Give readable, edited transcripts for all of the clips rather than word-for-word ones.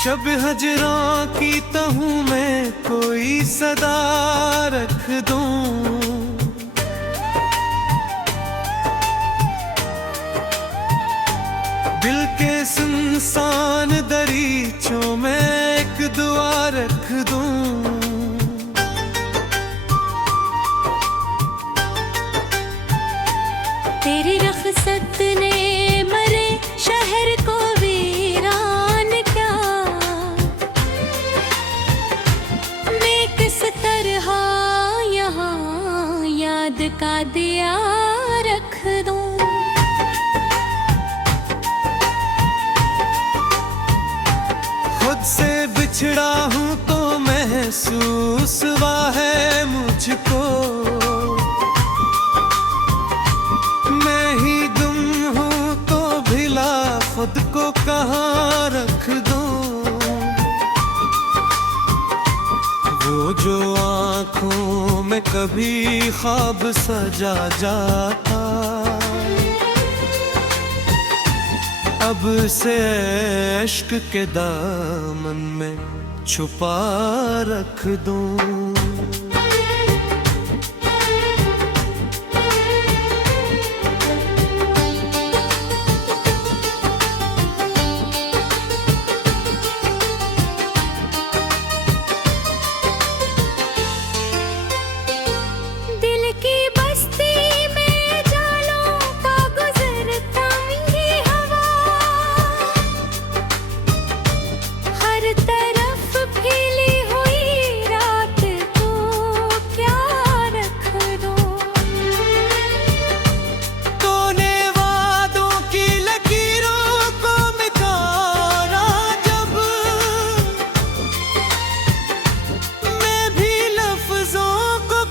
शब हजरों की तहूँ मैं कोई सदा रख दूं। दिल के सुनसान दरीचों में एक दुआ रख दूं। तेरी रख़्सत ने मरे शहर को वीरान क्या, मैं किस तरह यहाँ याद का दिया रख दूं। खुद से बिछड़ा हूँ तो महसूस हुआ है मुझको, मैं ही गुम हूँ तो भिला खुद को कहाँ रख दूं। वो जो आँखों में कभी ख्वाब सजा जाता, अब से इश्क के दामन में छुपा रख दूं।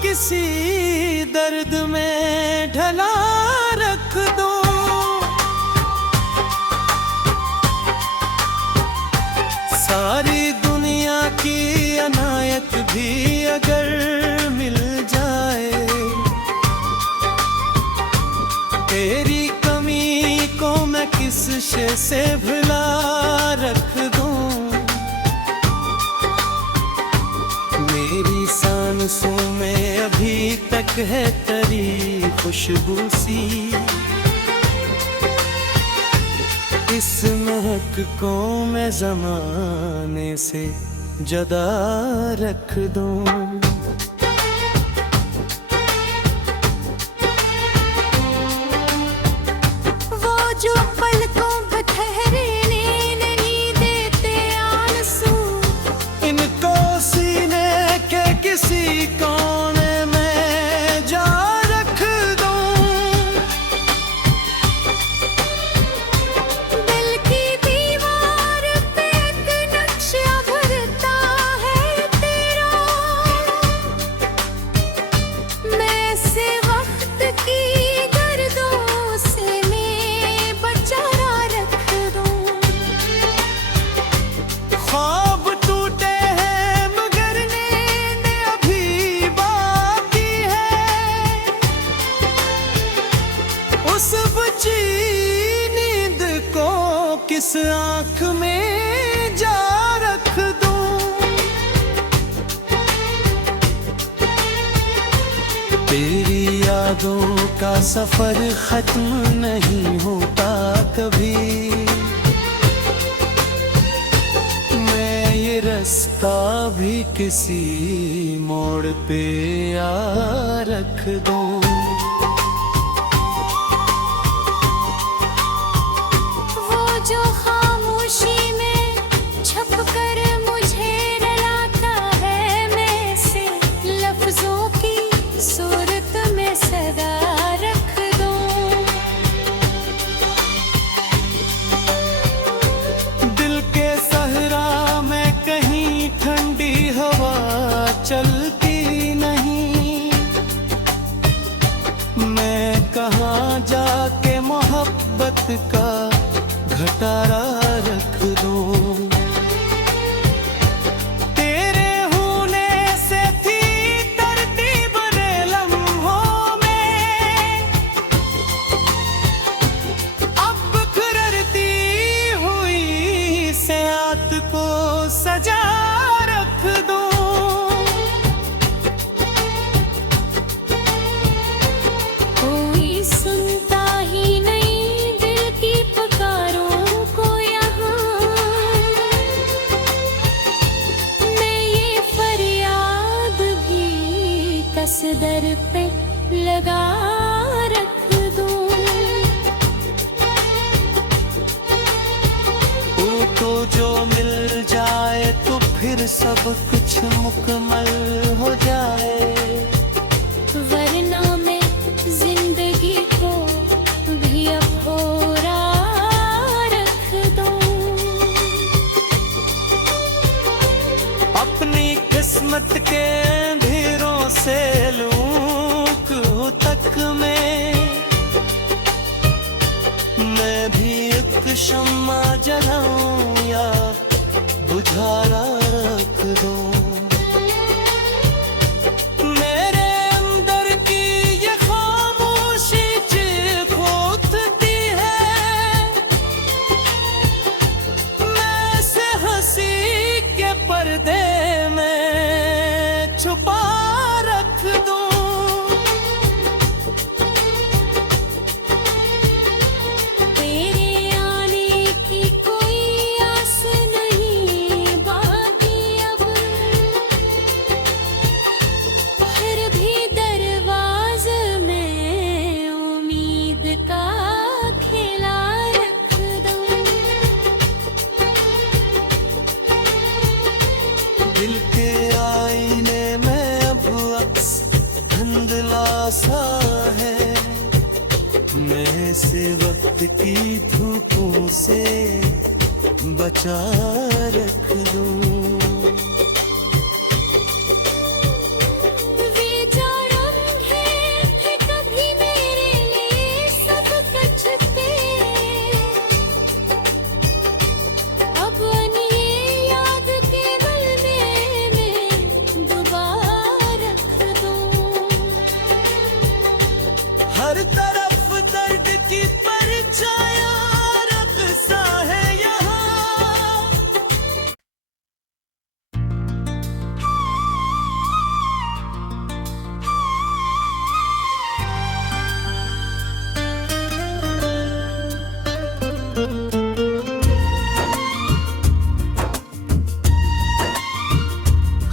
किसी दर्द में ढला रख दो। सारी दुनिया की अनायत भी अगर मिल जाए, तेरी कमी को मैं किस शे से भुला रख दूं। मेरी सांसों में अभी तक है तेरी खुशबू सी, इस महक को मैं ज़माने से जुदा रख दूं। वो जो पलकों पे ठहरने नहीं देते आंसू, इनको सीने के किसी कोने में जा रख दूं। दिल की दीवार पे एक नक्शा भरता है तेरा, मैं से वक्त की गर्दों से मैं बचा रख दूं। ख्वाब टूटे हैं मगर नींद अभी बाकी है, उस बची नींद को किस आँख में जा रख दूं। तेरी यादों का सफर खत्म नहीं होता कभी, मैं ये रास्ता भी किसी मोड़ पे आ रख दूं। वो जो खामोशी में छुप कर मुझे रुलाता है, मैं से लफ्जों की सूरत में सदा रख दूं। दिल के सहरा में कहीं ठंडी हवा चलती नहीं, मैं कहाँ जाके मोहब्बत का घटारा रख दूं। तेरे होने से थी तरतीब रे लम्हों में, अब बिखरती हुई से रात को सजा रख दूं। कोई सुनता ही नहीं दिल की पुकारों को यहाँ। मैं ये फरियाद भी कसदर पे लगा रख दूं। तो जो मिल जाए तो फिर सब कुछ मुकम्मल हो जाए। वरना मैं जिंदगी को भी अधूरा रख दूं। अपनी किस्मत के अंधेरों से लूट तक मैं भी एक शम्मा जलाऊं या बुझारा रख दूं। मेरे अंदर की ये खामोशी खोदती है। मैं से हंसी के पर्दे में छुपा रख दूं। दिल के आईने में अब अक्स धुंधला सा है। मैं से वक्त की धूपों से बचा रख दूं। हर तरफ दर्द की परछाया रखसा है यहाँ।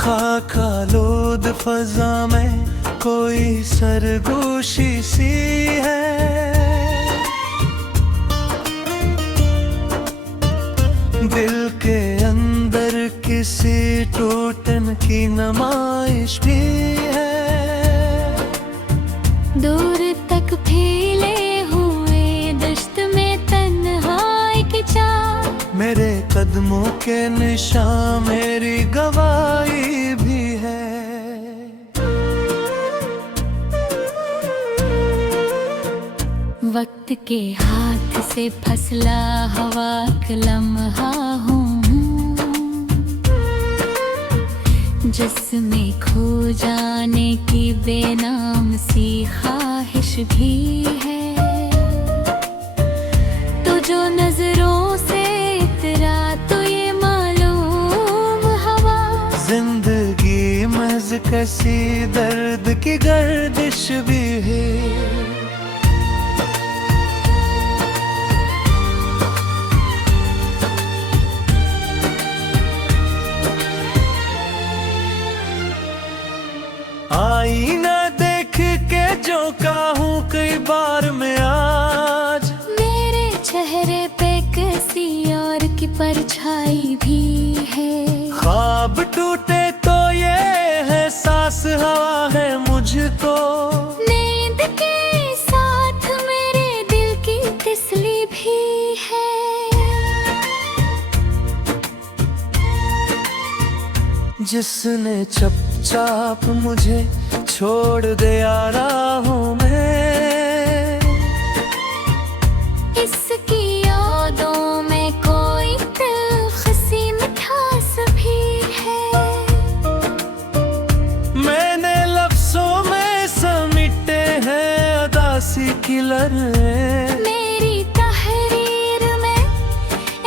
खाकालोद फजा में कोई सरगोशी सी है। दिल के अंदर किसी टूटन की नुमाइश भी है। दूर तक फैले हुए दश्त में तन्हाई की चाह। मेरे कदमों के निशान मेरी गवाही भी है। वक्त के हाथ से फसला हवा का लम्हा हूँ, जिसमें खो जाने की बेनाम सी ख्वाहिश भी है। तो जो नजरों से इतरा तो ये मालूम हवा। जिंदगी महज कैसी दर्द की गर्दिश भी है। आईना देख के जो कहूँ कई बार मैं आज। मेरे चेहरे पे किसी और की परछाई भी है। ख्वाब टूटे तो ये है सांस हवा है मुझको। नींद के साथ मेरे दिल की तिसली भी है। जिसने चुपचाप मुझे छोड़ दिया राहों में। इसकी यादों में कोई दिलखसी मिठास भी है। मैंने लफ्जों में समेटे हैं अदासी की लहरें। मेरी तहरीर में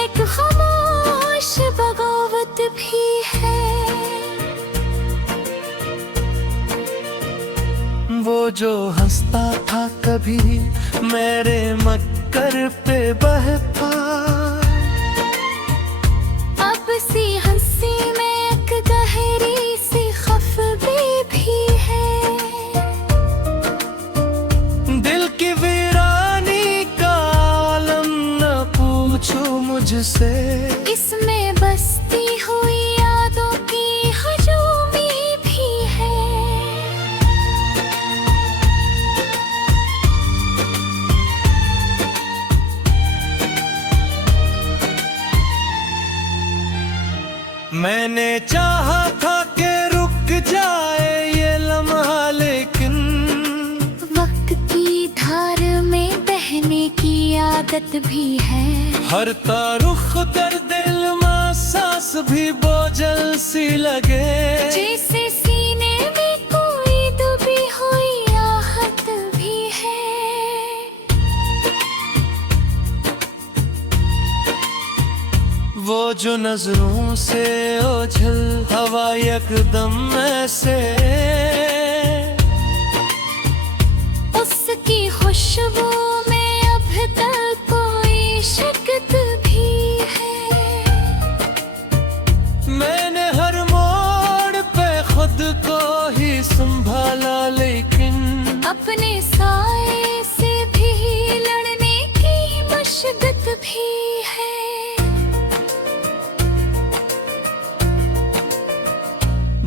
एक खामोश बगावत भी है। वो जो हंसता था कभी मेरे मक्कर पे बहता, अब सी हंसी में एक गहरी सी खफगी भी है। दिल की वीरानी का आलम न पूछो मुझसे, इसमें बसती हुई यादों की हजूमी भी है। मैंने चाहा था कि रुक जाए ये लम्हा, लेकिन वक्त की धार में बहने की आदत भी है। हर तारुख दर दिल में सांस भी बोझल सी लगे, जैसे सीने में कोई दबी हुई आहट भी है। वो जो नजरों से ओझल हवा यकदम ऐसे, उसकी खुशबू में अब तक कोई शिकत भी है। मैंने हर मोड़ पे खुद को ही संभाला, लेकिन अपने साए से भी लड़ने की मशक्कत भी है।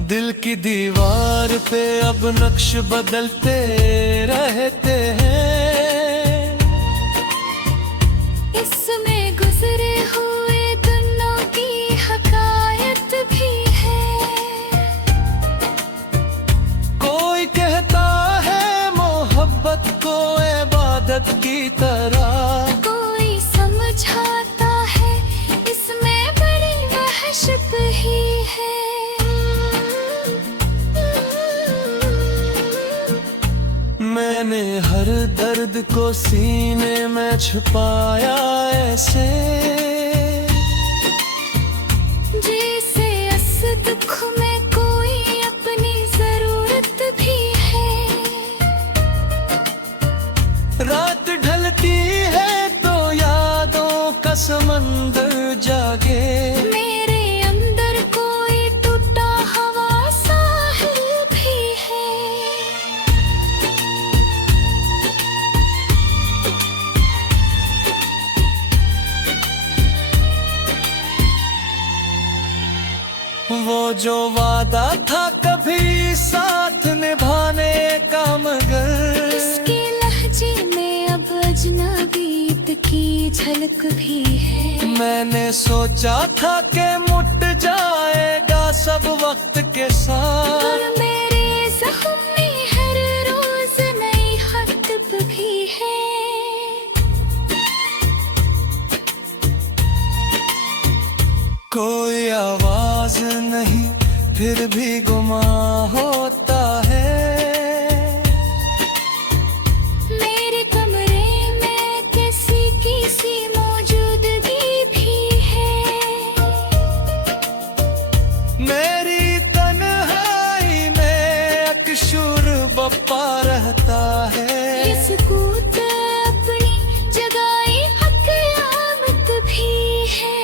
दिल की दीवार पे अब नक्श बदलते रहते हैं, इसमें गुजरे हुए दिनों की हकायत भी है। कोई कहता है मोहब्बत को इबादत की तरह, कोई समझाता है इसमें बड़ी वहशत ही है। मैंने हर दर्द को सीने में छुपाया ऐसे, जैसे इस दुख में कोई अपनी जरूरत भी है। रात ढलती है तो यादों का समंदर जागे, मेरे अंदर कोई टूटा हवा साहिल भी है। वो जो वादा था कभी साथ निभाने का, मगर इसके लहजे में अब अजनबीत की झलक भी है। मैंने सोचा था कि मुट जाएगा सब वक्त के साथ, और मेरे ज़ख्म में हर रोज नई खत भी है। कोई आवाज नहीं फिर भी गुमा होता है। मेरे कमरे में किसी की मौजूदगी भी है। मेरी तन्हाई में एक शुर बप्पा रहता है, ये सुकूत अपनी जगह हक आमद भी है।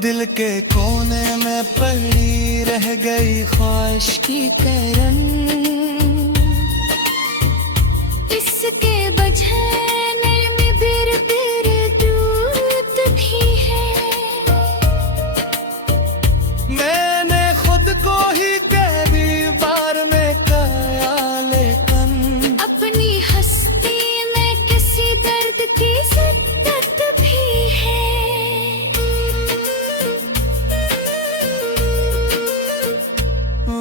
दिल के कोने में पड़ी रह गई ख्वाहिश की करन, इसके बझने में बिर बिर दूत भी है। मैंने खुद को ही कई बार में कहा, लेकिन अपनी हस्ती में किसी दर्द की शिद्दत भी है।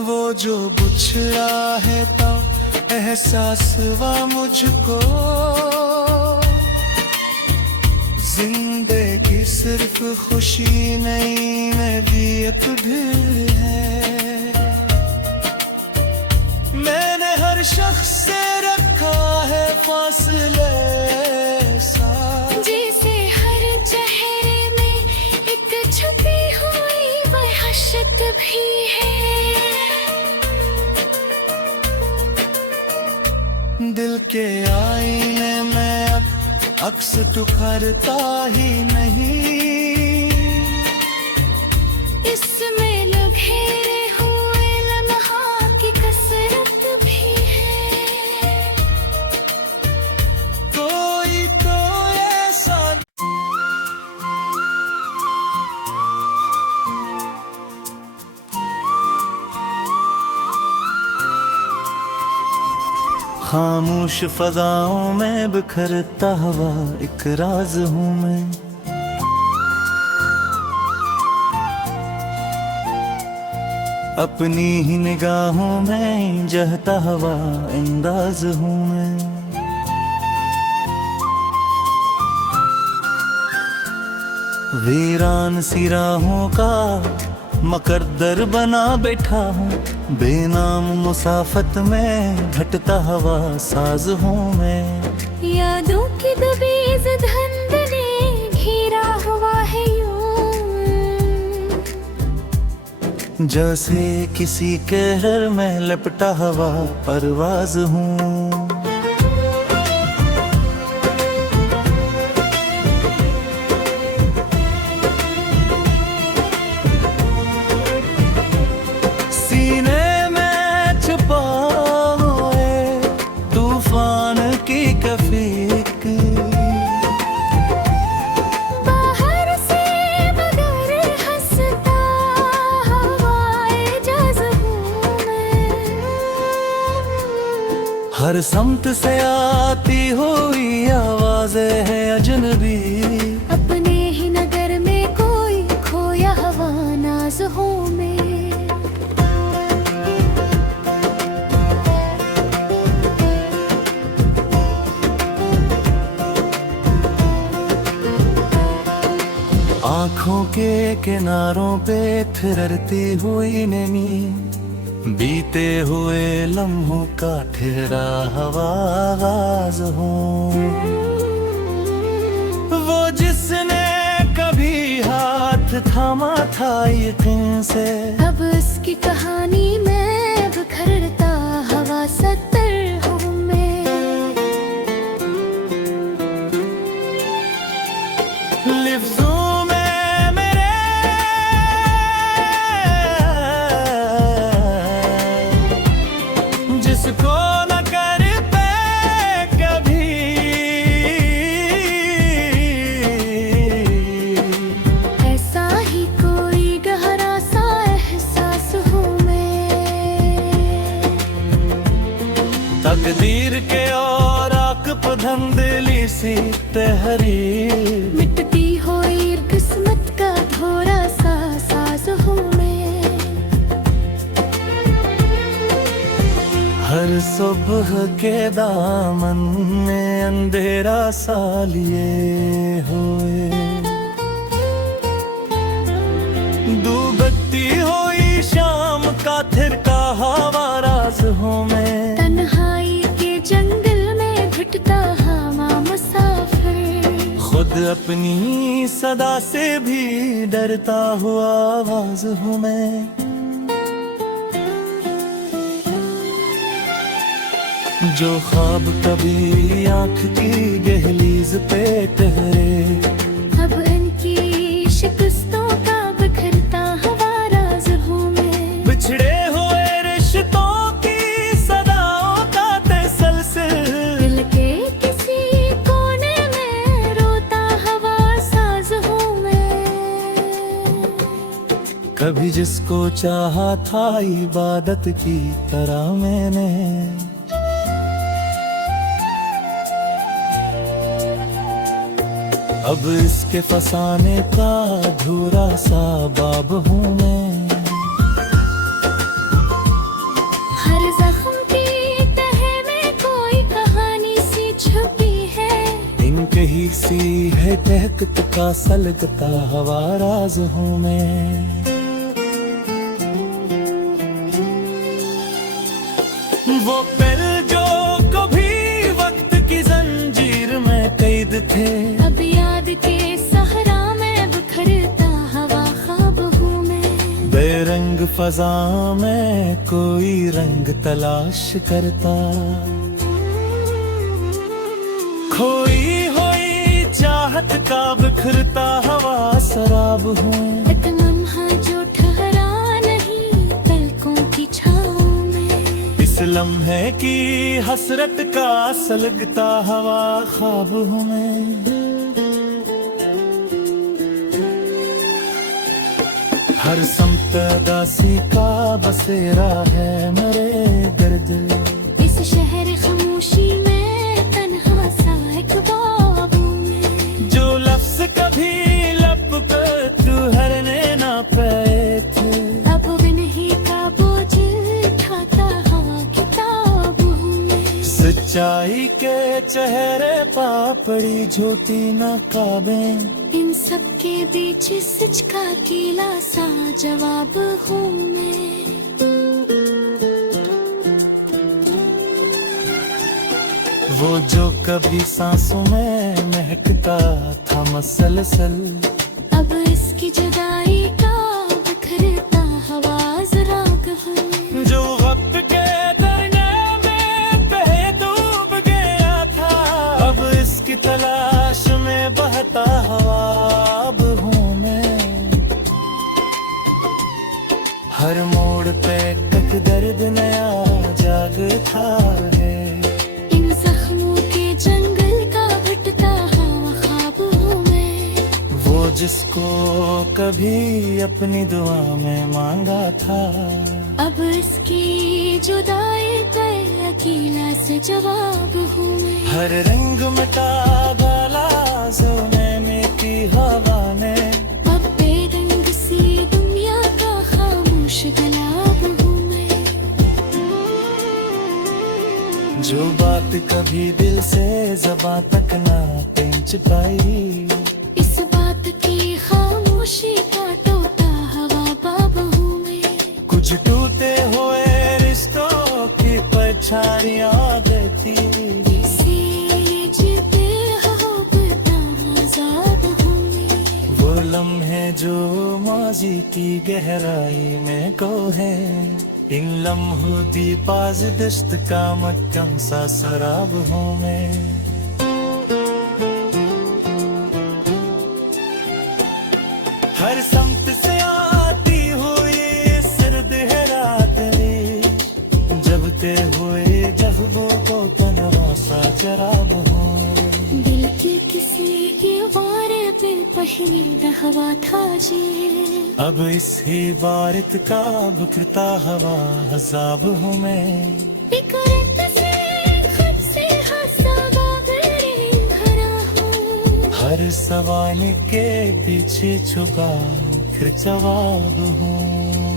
वो जो बुछड़ा है तो एहसास हुआ मुझको, जिंदगी सिर्फ खुशी नहीं नदियत भी है। मैंने हर शख्स से रखा है फासले सा, जैसे के आईने में अब अक्स तू करता ही नहीं। इसमें लघेरे हुए लम्हा की कसरत भी है। कोई तो ऐसा खामोश फजाओं में बिखरता हुआ एक राज हूँ मैं। अपनी ही निगाहों में जहता हुआ अंदाज हूँ मैं। वीरान सी राहों का मकद्दर बना बैठा हूँ। बेनाम मुसाफत में घटता हवा साज हूँ मैं। यादों की दबीज धंध ने घेरा हुआ है यूं, जैसे किसी कहर में लपटा हवा परवाज हूँ। बाहर से मगर हंसता हवाए जज़ हूँ मैं। हर समत से आती हुई आवाज़ें है अजनबी। अपने ही नगर में कोई खोया हवा नाज हूँ मैं। आँखों के किनारों पे थिरती हुई नैनी। बीते हुए लम्हों का ठहरा हवा आगाज हूँ। वो जिसने कभी हाथ थामा था यकीन से, अब उसकी कहानी में बिखरता हवा सत्तर हूँ मैं। लिफ्ज़ों जिसको न कर पे कभी, ऐसा ही कोई गहरा सा एहसास हूँ मैं। तकदीर के और आकप धंधली सी तहरीर, मिटती हुई किस्मत का थोड़ा सा साज हूँ मैं। हर सुबह के दामन में अंधेरा सा लिए हुए, डूबती हुई शाम का थिरका हवा राज हूँ मैं। तन्हाई के जंगल में घुटता हवा मुसाफिर, खुद अपनी सदा से भी डरता हुआ आवाज हूँ मैं। जो ख्वाब कभी आँख की गहलीज पे ठहरे, अब इनकी शिकस्तों का बिखरता हवा राज हूँ मैं। बिछड़े हुए रिश्तों की सदाओं का तसलसल, दिल के किसी कोने में रोता हवा साज हूँ मैं। कभी जिसको चाहा था इबादत की तरह मैंने, अब इसके फसाने का अधूरा सा बाब हूँ मैं। हर जख्म की तह में कोई कहानी सी छुपी है, इनके ही सी है दहकत का सलगता हवा राज हूँ मैं। वो पल जो कभी वक्त की जंजीर में कैद थे, अब याद के सहरा में बिखरता हवा ख्वाब हूँ मैं। बेरंग फजा में कोई रंग तलाश करता, बिखरता हवा शराब हूँ। एक लम्हा जो ठहरा नहीं पलकों की छाँव में, इस लम्हे की हसरत का सलगता हवा ख्वाब हूँ मैं। हर समत दासी का बसेरा है मेरे दर्द, इस शहर खामोशी में तन्हा सा एक बाब हूँ मैं। जो लफ्ज कभी लब पे तू हरने ना पाए थे, अब नहीं का बोझ उठाता हवा किताब हूँ मैं। सच्चाई के चेहरे पा पड़ी झूठी नकाबें, इन सब के बीच सच का अकेला सा जवाब हूँ मैं। वो जो कभी सांसों में महकता था मसलसल, अब इसकी जुदाई का बिखरता हवा राग हूँ। जो वक्त के दरिया में बहे डूब गया था, अब इसकी तलाश में बहता हवा अब हूँ मैं। हर मोड़ पे एक दर्द नया जागता है, इन जख्मों के जंगल का भटता हवा ख्वाब हूँ मैं। वो जिसको कभी अपनी दुआ में मांगा था, अब इसकी जुदाई पे अकेला से जवाब हूँ मैं। हर रंग मिटा डाला सोने में की हवा ने, अब बेरंग सी दुनिया का खामोश गुलाब हूँ मैं। जो बात कभी दिल से ज़बां तक ना पहुंच पाई, इस बात की खामोशी का टोटा हवा बाब हूँ मैं। कुछ टूटे हुए रिश्तों की पछाड़ियाँ देती, सेज पे हो बेताज़ाब हूँ मैं। वो लम्हे जो माजी की गहराई में को है, इन लम्हों दी पाज दस्त का मक्कम सा शराब हूँ मैं। हर समत से आती हुई सर्द है रात में, जबते हुए जज्बों को तन्हा सा जराब हूँ। दिल के किसी के वारे पे पहले हवा था जी, अब इसी बारित का बिखरता हवा हजाब हूँ मैं। बिखरत से खुद से हंसा बागरे भरा हूँ। हर सवाल के पीछे छुपा फिर जवाब हूँ।